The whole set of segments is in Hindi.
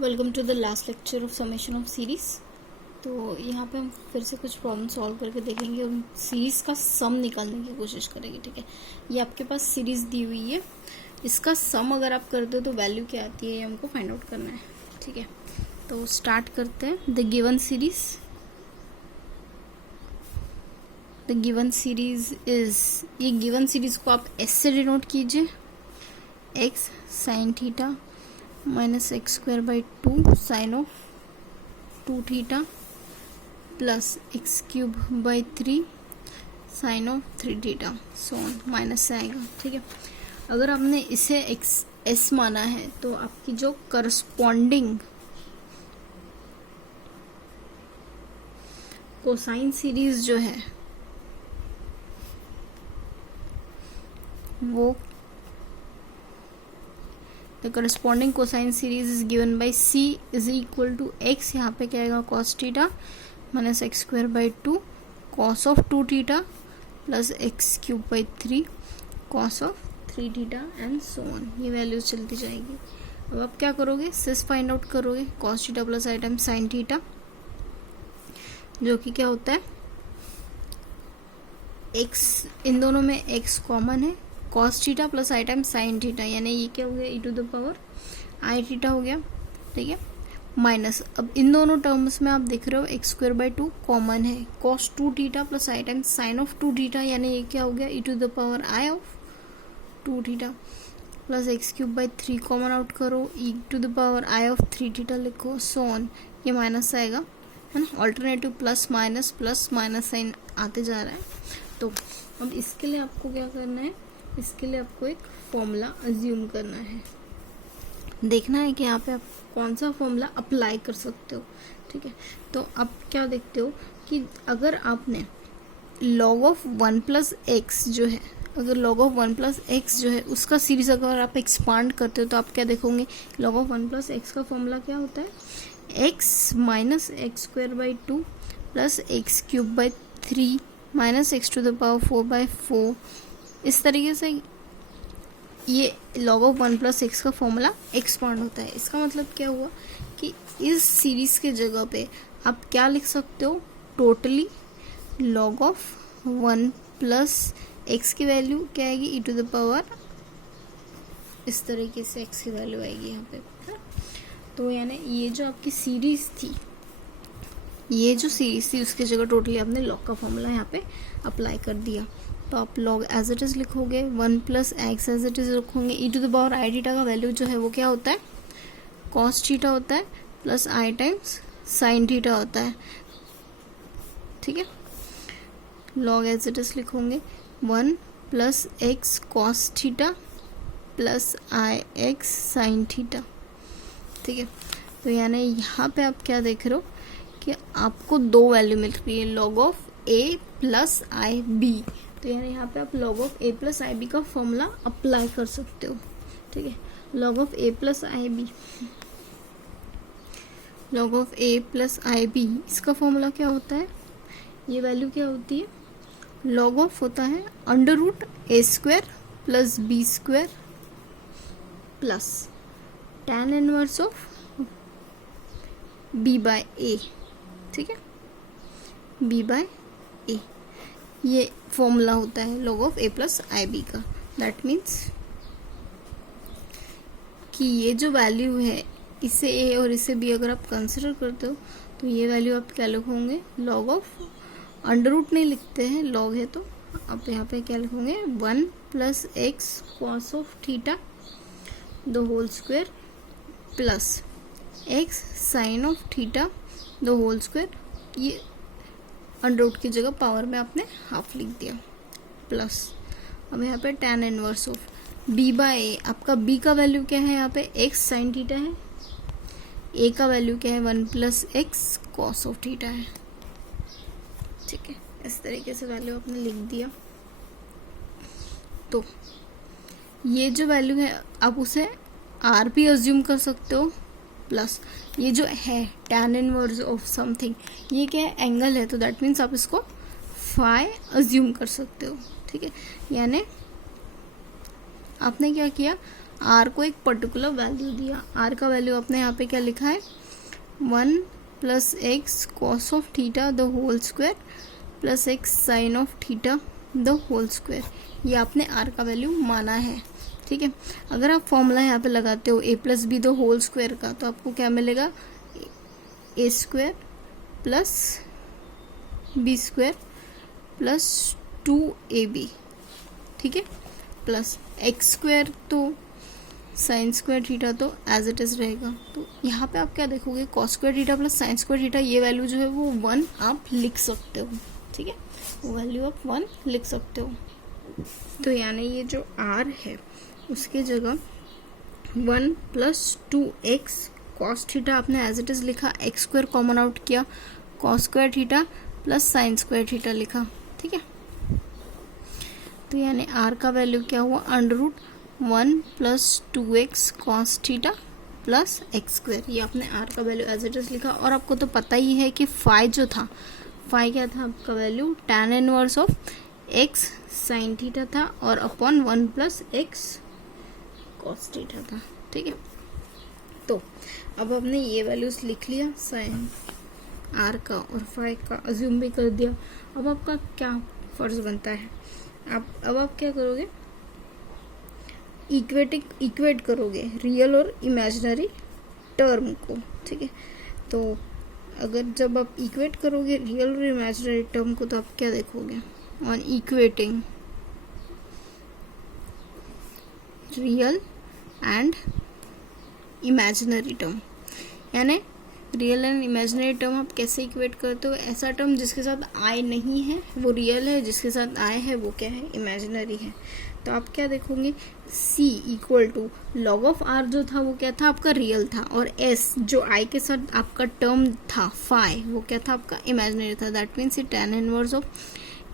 Welcome to the last lecture of summation of series. तो यहाँ पे हम फिर से कुछ प्रॉब्लम सॉल्व करके देखेंगे और सीरीज का सम निकालने की कोशिश करेंगे। ठीक है, ये आपके पास सीरीज दी हुई है, इसका सम अगर आप करते हो तो वैल्यू क्या आती है ये हमको फाइंड आउट करना है। ठीक है, तो स्टार्ट करते हैं। द गिवन सीरीज इज, ये गिवन सीरीज को आप एस से डिनोट कीजिए, x sine theta minus x square by 2 sine of 2 theta plus x cube by 3 sine of 3 theta, so on, minus से आएगा। ठीक है, अगर आपने इसे एक्स एस माना है तो आपकी जो करस्पॉन्डिंग कोसाइन सीरीज जो है वो the corresponding cosine series is given by C is equal to x, यहाँ पे क्या आएगा cos theta minus x square by 2 cos of 2 theta plus x cube by 3 cos of 3 theta and so on. ये वैल्यूज चलती जाएगी। अब आप क्या करोगे, सिस फाइंड आउट करोगे, cos theta plus i time sine theta, जो कि क्या होता है एक्स, इन दोनों में एक्स कॉमन है, cos theta plus i time sine theta, यानी ये क्या हो गया e to the power i theta हो गया। ठीक है, माइनस, अब इन दोनों टर्म्स में आप देख रहे हो एक्स स्क्वायर बाई 2 कॉमन है, cos 2 theta plus i time sine of 2 theta, यानी ये क्या हो गया e to the power i of 2 theta plus x cube by 3 common out करो, e to the power i of 3 theta लिखो, सो ऑन। ये माइनस आएगा, है ना, ऑल्टरनेटिव प्लस माइनस साइन आते जा रहा है। तो अब इसके लिए आपको क्या करना है, इसके लिए आपको एक फॉर्मूला अज्यूम करना है, देखना है कि यहाँ पे आप कौन सा फॉर्मूला अप्लाई कर सकते हो। ठीक है, तो आप क्या देखते हो कि अगर आपने log ऑफ 1 प्लस एक्स जो है, अगर log ऑफ 1 प्लस एक्स जो है उसका सीरीज अगर आप एक्सपांड करते हो तो आप क्या देखोगे, log ऑफ 1 प्लस एक्स का फॉर्मूला क्या होता है, x minus x square by 2 plus x cube by 3 minus x to the power 4 by 4। इस तरीके से ये log ऑफ 1 प्लस एक्स का फॉर्मूला एक्सपांड होता है। इसका मतलब क्या हुआ कि इस सीरीज के जगह पे आप क्या लिख सकते हो, totally log of 1 plus x की वैल्यू क्या आएगी ई टू द पावर, इस तरीके से एक्स की वैल्यू आएगी यहाँ पे। तो यानी ये जो आपकी सीरीज थी, ये जो सीरीज थी उसकी जगह टोटली आपने log का फॉर्मूला यहाँ पे अप्लाई कर दिया। तो आप log एज इट इज लिखोगे, 1 plus x as it is लिखोगे, e to the power i theta का वैल्यू जो है वो क्या होता है, कॉस थीटा होता है plus i times sine theta होता है। ठीक है, log एज इट इज लिखोगे 1 plus x cos theta plus i x sine theta. ठीक है, तो यानी यहाँ पे आप क्या देख रहे हो कि आपको दो वैल्यू मिल रही है, log of a plus i b. तो यानी यहाँ पे आप log of a plus i b का फॉर्मूला अप्लाई कर सकते हो। ठीक है, log of a plus i b, log of a plus i b, इसका फॉर्मूला क्या होता है, ये वैल्यू क्या होती है, log ऑफ होता है under root a square plus b square plus tan inverse of b by a। ठीक है, b बाय a, ये फॉर्मूला होता है log of a plus i b का। दैट मीन्स कि ये जो वैल्यू है, इसे a और इसे b अगर आप कंसिडर करते हो तो ये वैल्यू आप क्या लिखोगे, log ऑफ, अंडर रूट नहीं लिखते हैं, log है तो आप यहाँ पे क्या लिखोगे, 1 plus x cos of theta the whole square plus x sine of theta the whole square, ये अंडर रूट की जगह पावर में आपने हाफ लिख दिया, प्लस अब यहाँ पे tan inverse of b by a, आपका b का वैल्यू क्या है यहाँ पे, x साइन थीटा है, a का वैल्यू क्या है 1 plus x cos of theta है। ठीक है, इस तरीके से वैल्यू आपने लिख दिया। तो ये जो वैल्यू है आप उसे r भी अज्यूम कर सकते हो, प्लस ये जो है tan इनवर्स ऑफ समथिंग, ये क्या है, एंगल है, तो दैट मीन्स आप इसको फाई अज्यूम कर सकते हो। ठीक है, यानी आपने क्या किया, आर को एक पर्टिकुलर वैल्यू दिया। आर का वैल्यू आपने यहाँ पे क्या लिखा है, 1 plus x cos of theta the whole square plus x sine of theta the whole square, ये आपने आर का वैल्यू माना है। ठीक है, अगर आप फॉर्मूला यहाँ पे लगाते हो a plus b the whole square का, तो आपको क्या मिलेगा, a square plus b square plus 2ab, ठीक है, प्लस एक्स स्क्वायर तो साइन स्क्वायर थीटा तो एज इट इज रहेगा। तो यहाँ पे आप क्या देखोगे, cos square theta plus sine square theta, ये वैल्यू जो है वो 1 आप लिख सकते हो। ठीक है, वो वैल्यू आप 1 लिख सकते हो। तो यानी ये जो r है उसके जगह 1 प्लस 2x कॉस थीटा आपने एज इट इज लिखा, एक्स स्क्वायर कॉमन आउट किया, cos square theta plus sine square theta लिखा। ठीक है, तो यानी r का वैल्यू क्या हुआ, √1 plus 2x cos theta plus x square, ये आपने r का वैल्यू एज इट इज लिखा। और आपको तो पता ही है कि फाई जो था, फाई क्या था आपका value, tan inverse of x sine theta था और upon 1 plus x cos theta था। ठीक है, तो अब हमने ये वैल्यूज लिख लिया साइन r का और फाई का अज्यूम भी कर दिया। अब आपका क्या फर्ज बनता है, अब आप क्या करोगे, इक्वेट करोगे रियल और इमेजिनरी टर्म को। ठीक है, तो अगर जब आप इक्वेट करोगे रियल और इमेजिनरी टर्म को, तो आप क्या देखोगे, on equating real and imaginary term, यानी रियल एंड इमेजिनरी टर्म आप कैसे इक्वेट करते हो, ऐसा टर्म जिसके साथ आई नहीं है वो रियल है, जिसके साथ आई है वो क्या है, इमेजिनरी है। तो आप क्या देखोगे, c equal to log of r जो था वो क्या था आपका, रियल था, और s जो i के साथ आपका टर्म था फाई, वो क्या था आपका, इमेजिनरी था। That means tan inverse of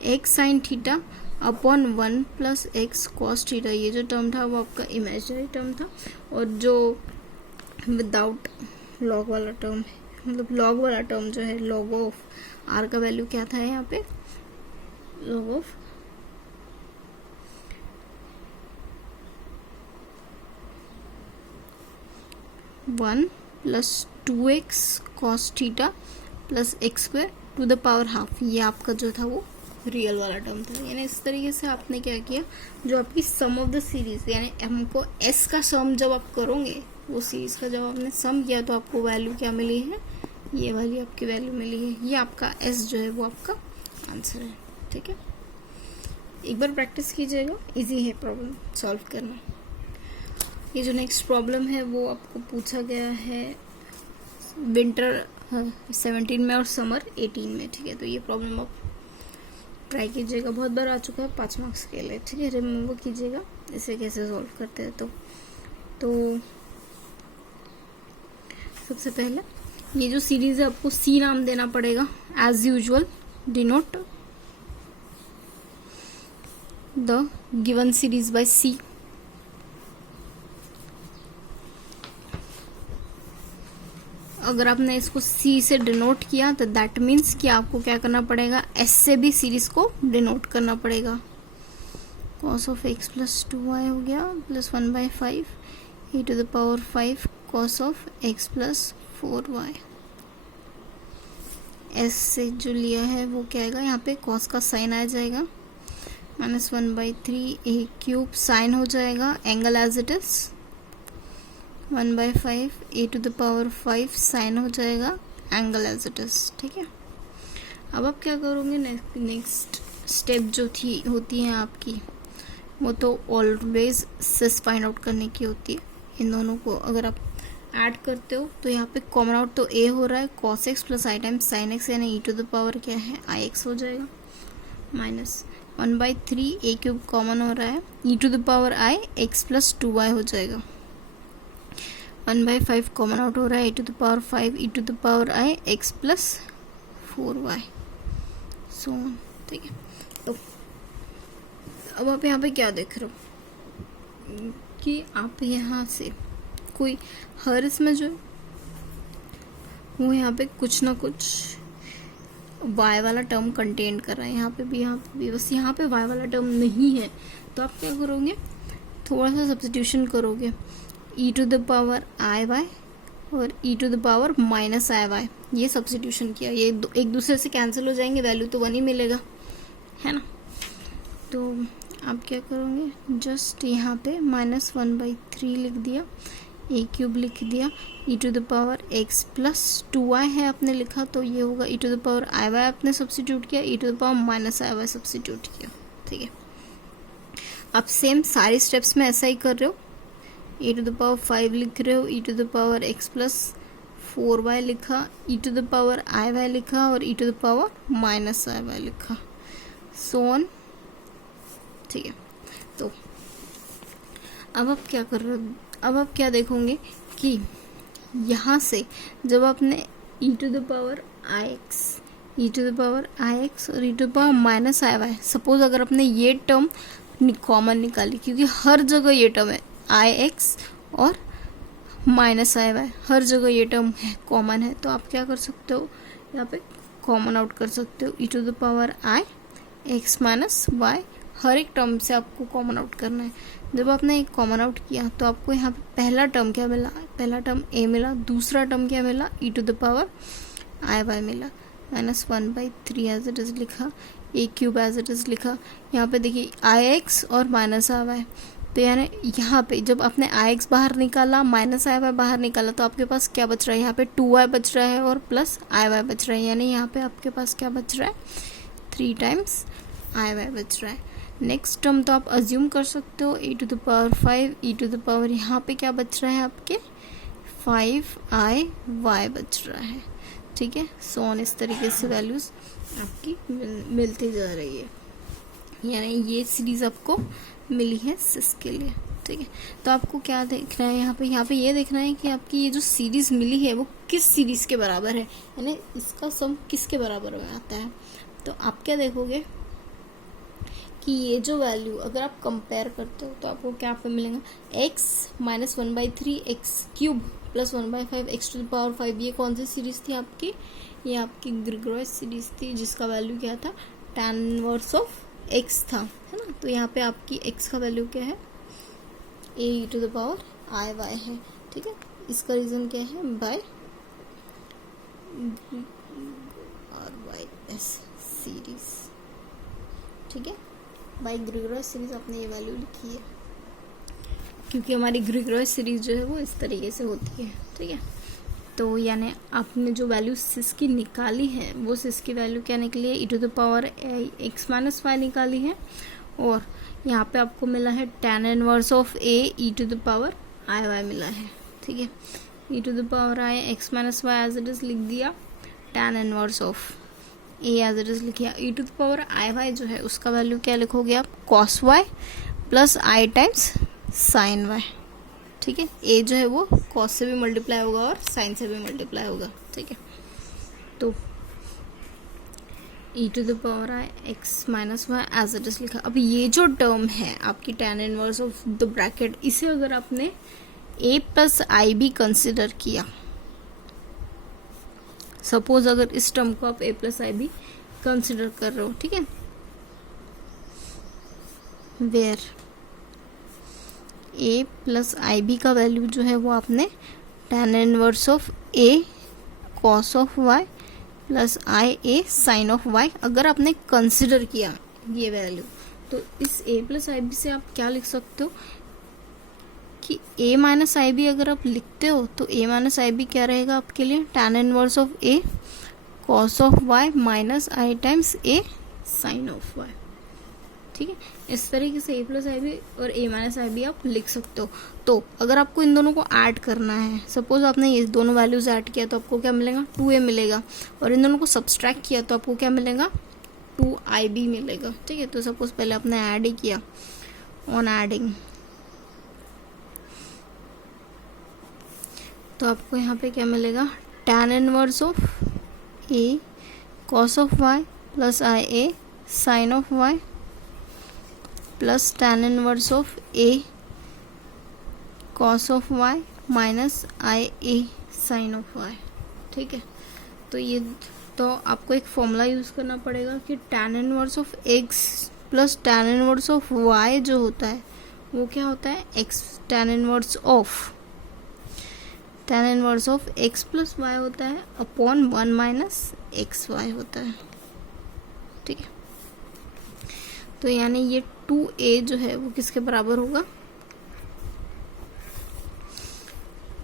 x sine theta upon 1 plus x cos theta, ये जो टर्म था वो आपका इमेजिनरी टर्म था। और जो विदाउट लॉग वाला टर्म है, मतलब लॉग वाला टर्म जो है, लॉग ऑफ r का वैल्यू क्या था यहाँ पे, log of one plus 2x cos theta plus x square to the power half, ये आपका जो था वो रियल वाला टर्म था। यानी इस तरीके से आपने क्या किया, जो आपकी सम ऑफ द सीरीज, यानी हमको s का सम जब आप करोगे, वो सीरीज का जब आपने सम किया तो आपको वैल्यू क्या मिली है, ये वाली आपकी वैल्यू मिली है, ये आपका s जो है वो आपका आंसर है। ठीक है, एक बार प्रैक्टिस कीजिएगा, इजी है प्रॉब्लम सॉल्व करना। ये जो नेक्स्ट प्रॉब्लम है वो आपको पूछा गया है विंटर 17 में और समर 18 में। ठीक है, तो ये प्रॉब्लम आप ट्राई कीजिएगा, बहुत बार आ चुका है 5 मार्क्स के लिए। ठीक है, रिमेम्बर कीजिएगा इसे कैसे सॉल्व करते हैं। तो सबसे पहले ये जो सीरीज है आपको सी नाम देना पड़ेगा as usual, denote the given series by C. अगर आपने इसको C से डिनोट किया तो दैट मीन्स कि आपको क्या करना पड़ेगा, S से भी सीरीज को डिनोट करना पड़ेगा। cos of x plus 2y हो गया plus 1/5 e to the power 5 cos of x plus 4y। S से जो लिया है वो क्या आएगा, यहाँ पे cos का साइन आ जाएगा, -1/3 a क्यूब साइन हो जाएगा, angle as it is 1/5 e to the power 5 sine हो जाएगा, एंगल एज इट इज। ठीक है, अब आप क्या करोगे, नेक्स्ट स्टेप जो होती है आपकी, वो तो ऑलवेज सिस फाइंड आउट करने की होती है। इन दोनों को अगर आप ऐड करते हो तो यहाँ पे कॉमन आउट तो a हो रहा है, cos x plus i times sign x, यानी e टू द पावर क्या है, ix हो जाएगा, माइनस 1/3 a क्यूब कॉमन हो रहा है, e to the power i x plus 2y हो जाएगा, 1/5 कॉमन आउट हो रहा है, e to the power 5 e to the power i x plus 4y so on. ठीक है, तो अब आप यहाँ पे क्या देख रहे हो कि आप यहाँ से कोई हर इसमें जो वो यहाँ पे कुछ ना कुछ y वाला टर्म कंटेन कर रहा है, यहाँ पे भी बस यहाँ पे y वाला टर्म नहीं है। तो आप क्या करोगे, थोड़ा सा सब्स्टिट्यूशन करोगे, e to the power i y और e to the power minus i y, ये सब्स्टिट्यूशन किया, ये एक दूसरे से कैंसिल हो जाएंगे, वैल्यू तो 1 ही मिलेगा, है ना। तो आप क्या करोगे, जस्ट यहाँ पे -1/3 लिख दिया, ए क्यूब लिख दिया, e to the power x plus 2y है आपने लिखा, तो ये होगा e to the power i y आपने सब्स्टिट्यूट किया, e to the power minus i y substitute किया, ठीक है। आप सेम सारे स्टेप्स में ऐसा ही कर रहे हो, e टू द पावर 5 लिख रहे हो, e to the power x plus 4y लिखा, e to the power i y लिखा और e to the power minus i y लिखा, सो ऑन, ठीक है। तो अब आप क्या कर रहे हो, अब आप क्या देखोगे कि यहाँ से जब आपने e to the power ix, e to the power ix और e to the power minus i y, suppose अगर आपने ये टर्म कॉमन निकाली, क्योंकि हर जगह ये टर्म है आई एक्स और माइनस आई वाई, हर जगह ये टर्म है कॉमन है, तो आप क्या कर सकते हो, यहाँ पे कॉमन आउट कर सकते हो, e to the power i x minus y, हर एक टर्म से आपको कॉमन आउट करना है। जब आपने एक कॉमन आउट किया तो आपको यहाँ पे पहला टर्म क्या मिला, पहला टर्म ए मिला, दूसरा टर्म क्या मिला, e to the power i y मिला, -1/3 एज इट इज़ लिखा, a cube as it is लिखा। यहाँ पे देखिए आई एक्स और माइनस आई वाई, तो यानी यहाँ पे जब आपने आई एक्स बाहर निकाला, माइनस आई वाई बाहर निकाला, तो आपके पास क्या बच रहा है, यहाँ पे 2y बच रहा है और प्लस आई वाई बच रहा है, यानी यहाँ पे आपके पास क्या बच रहा है, 3 टाइम्स आई वाई बच रहा है। नेक्स्ट टर्म तो आप अज्यूम कर सकते हो, e to the power 5, e to the power यहाँ पे क्या बच रहा है आपके 5i बच रहा है, ठीक है। सो ऑन, इस तरीके से वैल्यूज आपकी मिलती जा रही है, यानी ये सीरीज आपको मिली है सिस के लिए, ठीक है। तो आपको क्या देखना है यहाँ पे ये देखना है कि आपकी ये जो सीरीज मिली है वो किस सीरीज के बराबर है, यानी इसका सम किसके बराबर में आता है। तो आप क्या देखोगे कि ये जो वैल्यू अगर आप कंपेयर करते हो तो आपको क्या पे मिलेगा, x minus 1/3 x cube plus 1/5 x to the power 5, ये कौन सी सीरीज थी आपकी, ये आपकी ग्रेगोरियस सीरीज थी, जिसका वैल्यू क्या था, tan इनवर्स ऑफ x था, है ना। तो यहाँ पे आपकी x का वैल्यू क्या है, a to the power i y है, ठीक है। इसका रीज़न क्या है, बाय सीरीज, ठीक है, बाय ग्रेगोरियस सीरीज आपने ये वैल्यू लिखी है, क्योंकि हमारी ग्रेगोरियस सीरीज जो है वो इस तरीके से होती है, ठीक है। तो यानी आपने जो वैल्यू सिस की निकाली है वो सिस की वैल्यू क्या निकली है, e to the power x minus y निकाली है, और यहाँ पे आपको मिला है tan inverse of a e to the power i y मिला है, ठीक है। E to the power i x minus y as it is लिख दिया, tan inverse of a as it is लिखिया, e to the power i y जो है उसका वैल्यू क्या लिखोगे आप, cos y plus i times sign Y, ठीक है। ए जो है वो कॉस से भी मल्टीप्लाई होगा और साइन से भी मल्टीप्लाई होगा, ठीक है। तो e to the power i x minus y as it is लिखा। अब ये जो टर्म है आपकी tan inverse of the bracket, इसे अगर आपने a plus i b consider किया, सपोज अगर इस टर्म को आप a plus i b consider कर रहे हो, ठीक है, where a plus i b का वैल्यू जो है वो आपने tan inverse of a cos of y plus i a sine of y अगर आपने कंसिडर किया ये वैल्यू, तो इस ए प्लस आई बी से आप क्या लिख सकते हो कि a माइनस आई बी अगर आप लिखते हो तो a माइनस आई बी क्या रहेगा आपके लिए, tan inverse of a cos of y minus i times a sine of y, ठीक है। इस तरीके से a प्लस आई बी और a माइनस आई बी आप लिख सकते हो। तो अगर आपको इन दोनों को ऐड करना है, सपोज आपने ये दोनों वैल्यूज ऐड किया तो आपको क्या मिलेगा, 2a मिलेगा, और इन दोनों को सब्सट्रैक्ट किया तो आपको क्या मिलेगा, 2ib मिलेगा, ठीक है। तो सपोज पहले आपने ऐड ही किया, ऑन एडिंग तो आपको यहाँ पे क्या मिलेगा, tan inverse of a cos of y plus i a sine of y plus tan inverse of a cos of y minus i a sine of y, ठीक है। तो ये तो आपको एक फॉर्मूला यूज़ करना पड़ेगा कि tan inverse of x plus tan inverse of y जो होता है वो क्या होता है, x tan inverse of x plus y होता है अपॉन 1 माइनस एक्स वाई होता है, ठीक है। तो यानी ये 2a जो है वो किसके बराबर होगा,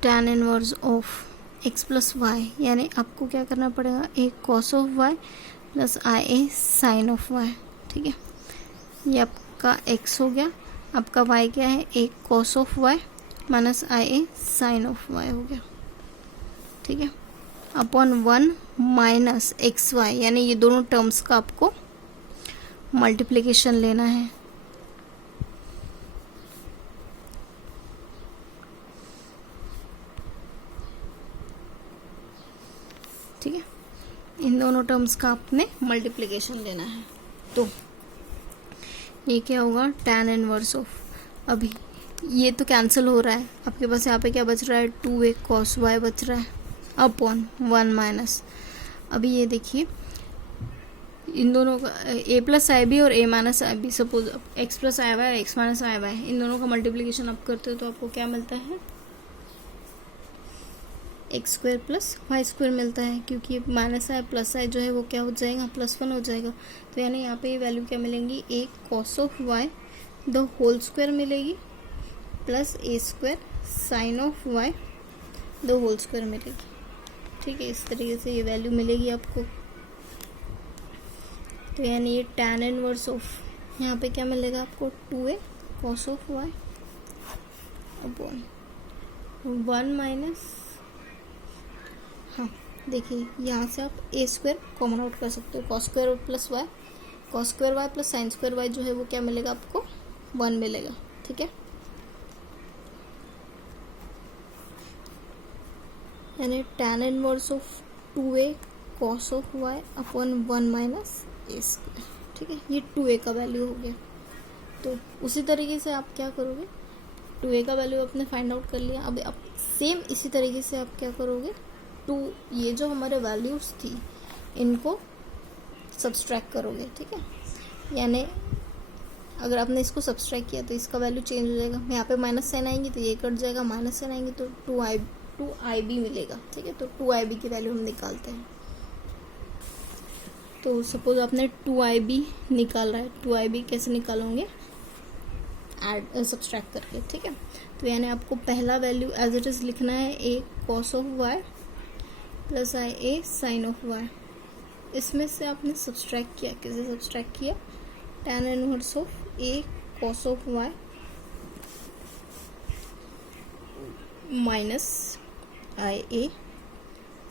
tan inverse of x plus y, यानी आपको क्या करना पड़ेगा, एक cos of y plus i a sine of y, ठीक है। ये आपका x हो गया, आपका y क्या है, एक cos of y minus i a sine of y हो गया, ठीक है, अपॉन 1 माइनस एक्स वाई, यानी ये दोनों टर्म्स का आपको मल्टीप्लिकेशन लेना है, ठीक है। इन दोनों टर्म्स का आपने मल्टीप्लिकेशन लेना है। तो ये क्या होगा, tan इनवर्स ऑफ, अभी ये तो कैंसिल हो रहा है, आपके पास यहाँ पे क्या बच रहा है, 2a cos y बच रहा है अपॉन 1 माइनस, अभी ये देखिए इन दोनों का a प्लस आई बी और a minus i b, suppose x plus i y x minus i y, इन दोनों का मल्टीप्लिकेशन आप करते हो तो आपको क्या मिलता है, x square plus y square मिलता है, क्योंकि माइनस आई प्लस आई जो है वो क्या हो जाएगा, +1 हो जाएगा। तो यानी यहाँ पे ये वैल्यू क्या मिलेंगी, एक cos of y the whole square मिलेगी plus a square sine of y the whole square मिलेगी, ठीक है। इस तरीके से ये वैल्यू मिलेगी आपको। तो यानी ये tan इनवर्स ऑफ यहाँ पे क्या मिलेगा आपको, 2a cos of y upon 1 minus, हाँ देखिए यहाँ से आप a स्क्वायर कॉमन आउट कर सकते हो, cos square plus y, cos square y plus sine square y जो है वो क्या मिलेगा आपको, 1 मिलेगा, ठीक है। यानी tan inverse of 2a cos of y upon 1 minus a square, ठीक है। ये 2a का वैल्यू हो गया। तो उसी तरीके से आप क्या करोगे, 2a का वैल्यू आपने फाइंड आउट कर लिया, अब आप सेम इसी तरीके से आप क्या करोगे, ये जो हमारे वैल्यूज थी इनको सब्सट्रैक्ट करोगे, ठीक है। यानी अगर आपने इसको सब्सट्रैक्ट किया तो इसका वैल्यू चेंज हो जाएगा, यहाँ पे माइनस साइन आएंगी तो ये कट जाएगा, माइनस साइन आएंगे तो 2i मिलेगा, ठीक है। तो 2ib की वैल्यू हम निकालते हैं। तो सपोज आपने 2ib निकाल रहा है, 2ib कैसे निकालोगे, ऐड सब्सट्रैक्ट करके, ठीक है। तो यानी आपको पहला वैल्यू एज इट इज लिखना है, एक cos of y plus i a sine of y, इसमें से आपने सब्सट्रैक्ट किया, कैसे सब्सट्रैक्ट किया, tan inverse of a cos of y minus i a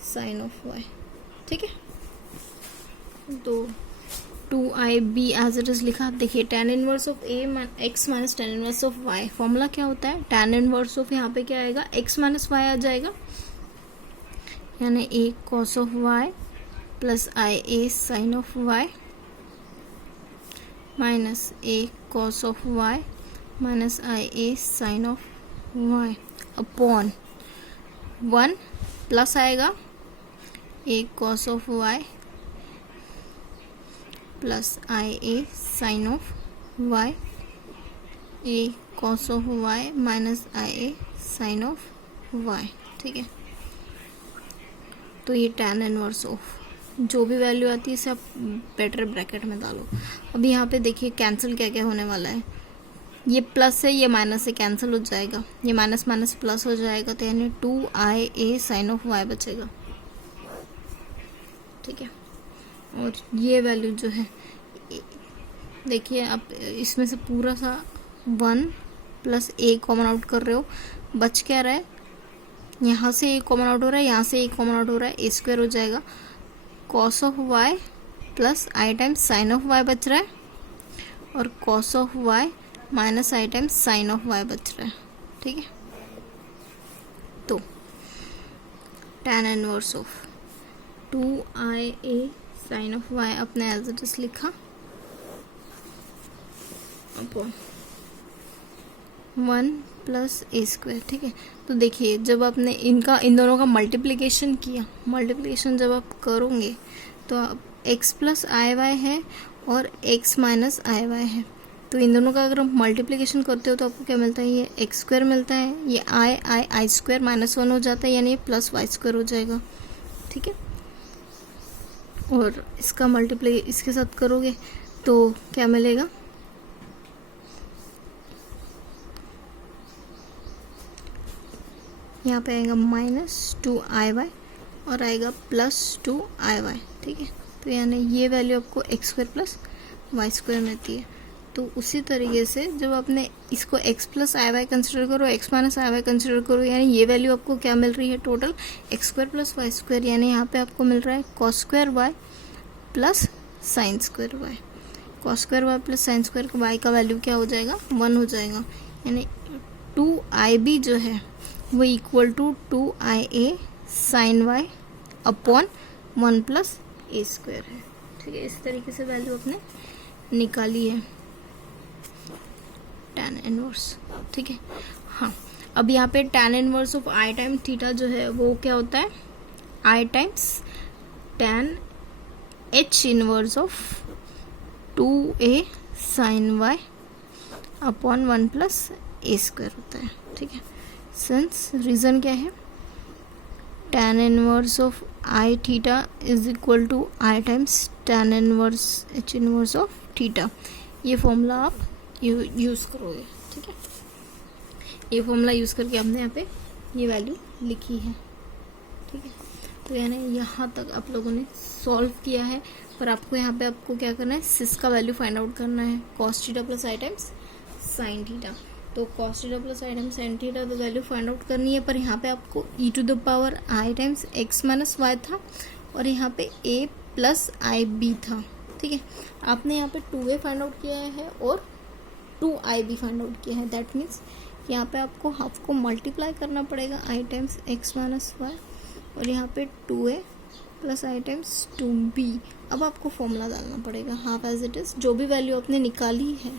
sine of y, ठीक है। तो 2ib एज इट इज लिखा, देखिए tan inverse of a x minus tan inverse of y, formula क्या होता है, tan इनवर्स ऑफ यहाँ पे क्या आएगा, x माइनस वाई आ जाएगा, यानी a cos of y plus i a sine of y minus a cos of y minus i a sine of y upon 1 plus आएगा a cos of y plus i a sine of y, a cos of y minus i a sine of y, ठीक है। तो ये tan इनवर्स ऑफ जो भी वैल्यू आती है इसे आप बेटर ब्रैकेट में डालो। अभी यहाँ पे देखिए कैंसिल क्या क्या होने वाला है, ये प्लस है ये माइनस से कैंसिल हो जाएगा, ये माइनस माइनस प्लस हो जाएगा, तो यानी 2ia साइन ऑफ वाई बचेगा, ठीक है। और ये वैल्यू जो है देखिए आप इसमें से पूरा सा 1 प्लस a कॉमन आउट कर रहे हो, बच क्या रहा है, यहाँ से a कॉमन आउट हो रहा है, यहाँ से a कॉमन आउट हो रहा है, a स्क्वायर हो जाएगा, cos of y plus i times sine of y बच रहा है, और cos of y minus i times sine of y बच रहा है, ठीक है। तो tan inverse of 2ia sine of y अपने एज इट इज लिखा अपॉन 1 प्लस ए स्क्वायर, ठीक है। तो देखिए जब आपने इन दोनों का मल्टीप्लिकेशन किया, मल्टीप्लिकेशन जब आप करोगे तो आप x प्लस आई वाई है और x माइनस आई वाई है, तो इन दोनों का अगर हम मल्टीप्लिकेशन करते हो तो आपको क्या मिलता है, ये एक्स स्क्वायर मिलता है, ये आई स्क्वायर -1 हो जाता है, यानी ये प्लस वाई स्क्वायर हो जाएगा, ठीक है। और इसका मल्टीप्लाई इसके साथ करोगे तो क्या मिलेगा, यहाँ पे आएगा -2IY और आएगा +2IY, ठीक है। तो यानी ये वैल्यू आपको x square plus y square मिलती है। तो उसी तरीके से जब आपने इसको x plus i y consider करो, x minus i y consider करो, यानी ये वैल्यू आपको क्या मिल रही है, total x square plus y square, यानी यहाँ पे आपको मिल रहा है cos square y plus sine square y. Cos square y plus sine square y का वैल्यू क्या हो जाएगा, 1 हो जाएगा, यानी 2IB जो है वो equal to 2IA sine y upon 1 plus a square है, ठीक है। इस तरीके से वैल्यू आपने निकाली है tan इनवर्स, ठीक है। हाँ, अब यहाँ पे tan inverse of i time theta जो है वो क्या होता है, i times tan h inverse of 2a sine y upon 1 plus a square होता है, ठीक है। सिंस रीज़न क्या है, tan inverse of i theta is equal to i times tan inverse h inverse of theta. ये फॉर्मूला आप यूज़ करोगे, ठीक है। ये फॉर्मूला यूज़ करके हमने यहाँ पे ये वैल्यू लिखी है, ठीक है। तो यानी यहाँ तक आप लोगों ने सॉल्व किया है, पर आपको यहाँ पे आपको क्या करना है, सिस का वैल्यू फाइंड आउट करना है, cos theta plus i times sine theta. तो cos theta plus i times sine theta तो वैल्यू फाइंड आउट करनी है, पर यहाँ पे आपको e⁻i times x minus Y था और यहाँ पे a प्लस IB था, ठीक है। आपने यहाँ पे 2a फाइंड आउट किया है और 2IB फाइंड आउट किया है, दैट मीन्स यहाँ पे आपको हाफ को मल्टीप्लाई करना पड़ेगा i times x minus y और यहाँ पे 2a plus i times 2b। अब आपको फॉर्मूला डालना पड़ेगा हाफ एज इट इज़, जो भी वैल्यू आपने निकाली है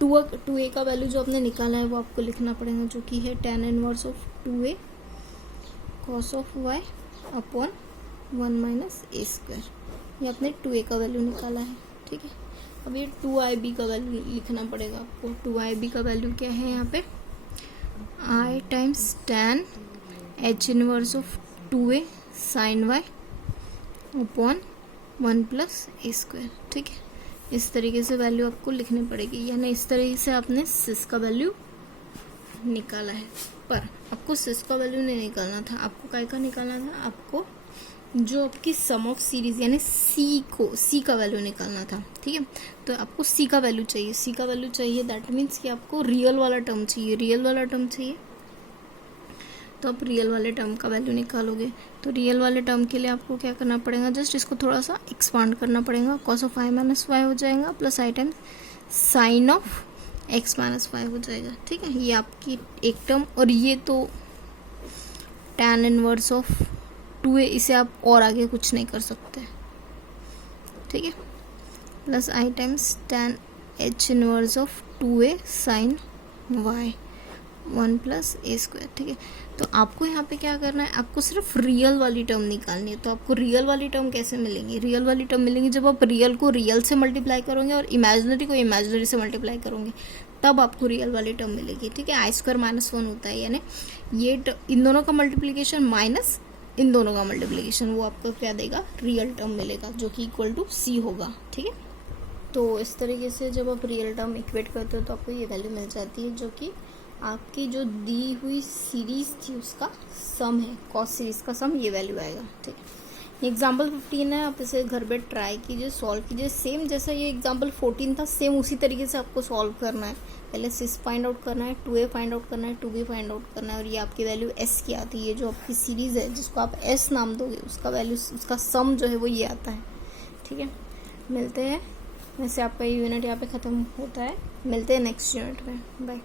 2a का वैल्यू जो आपने निकाला है वो आपको लिखना पड़ेगा, जो कि है tan inverse of 2a cos of y upon 1 minus A square. ये आपने 2a का वैल्यू निकाला है, ठीक है। अब ये 2IB का वैल्यू लिखना पड़ेगा आपको। 2IB का वैल्यू क्या है यहाँ पे, i times tan h inverse of 2a sine y upon 1 plus a square, ठीक है। इस तरीके से वैल्यू आपको लिखनी पड़ेगी, यानी इस तरीके से आपने सिस का वैल्यू निकाला है। पर आपको सिस का वैल्यू नहीं निकालना था, आपको काय का निकालना था, आपको जो आपकी सम ऑफ सीरीज यानी सी का वैल्यू निकालना था, ठीक है। तो आपको सी का वैल्यू चाहिए, दैट मीन्स कि आपको रियल वाला टर्म चाहिए, तो आप रियल वाले टर्म का वैल्यू निकालोगे। तो रियल वाले टर्म के लिए आपको क्या करना पड़ेगा, जस्ट इसको थोड़ा सा एक्सपांड करना पड़ेगा, cos of i minus y हो जाएगा plus i times sine of x minus y हो जाएगा, ठीक है। ये आपकी एक टर्म, और ये तो tan इनवर्स ऑफ 2a, इसे आप और आगे कुछ नहीं कर सकते, ठीक है, plus i times tan h inverse of 2a sine y 1 plus a square, ठीक है। तो आपको यहाँ पे क्या करना है, आपको सिर्फ रियल वाली टर्म निकालनी है। तो आपको रियल वाली टर्म कैसे मिलेंगी, रियल वाली टर्म मिलेंगी जब आप रियल को रियल से मल्टीप्लाई करोगे और इमेजिनरी को इमेजिनरी से मल्टीप्लाई करोगे, तब आपको रियल वाली टर्म मिलेगी, ठीक है। आई स्क्वायर -1 होता है, यानी ये इन दोनों का मल्टीप्लीकेशन माइनस इन दोनों का मल्टीप्लीकेशन, वो आपको क्या देगा, रियल टर्म मिलेगा, जो कि इक्वल टू सी होगा, ठीक है। तो इस तरीके से जब आप रियल टर्म इक्वेट करते हो तो आपको ये वैल्यू मिल जाती है, जो कि आपकी जो दी हुई सीरीज थी उसका सम है, कॉस सीरीज का सम, ये वैल्यू आएगा, ठीक है। एग्जाम्पल 15 है, आप इसे घर पे ट्राई कीजिए, सॉल्व कीजिए, सेम जैसा ये एग्जाम्पल 14 था सेम उसी तरीके से आपको सॉल्व करना है। पहले सिस फाइंड आउट करना है, 2a फाइंड आउट करना है, 2b फाइंड आउट करना है, और ये आपकी वैल्यू s की आती है। जो आपकी सीरीज है जिसको आप s नाम दोगे, उसका वैल्यू, उसका सम जो है वो ये आता है, ठीक है। मिलते हैं, वैसे आपका ये यूनिट यहाँ पे ख़त्म होता है, मिलते हैं नेक्स्ट यूनिट में, बाय।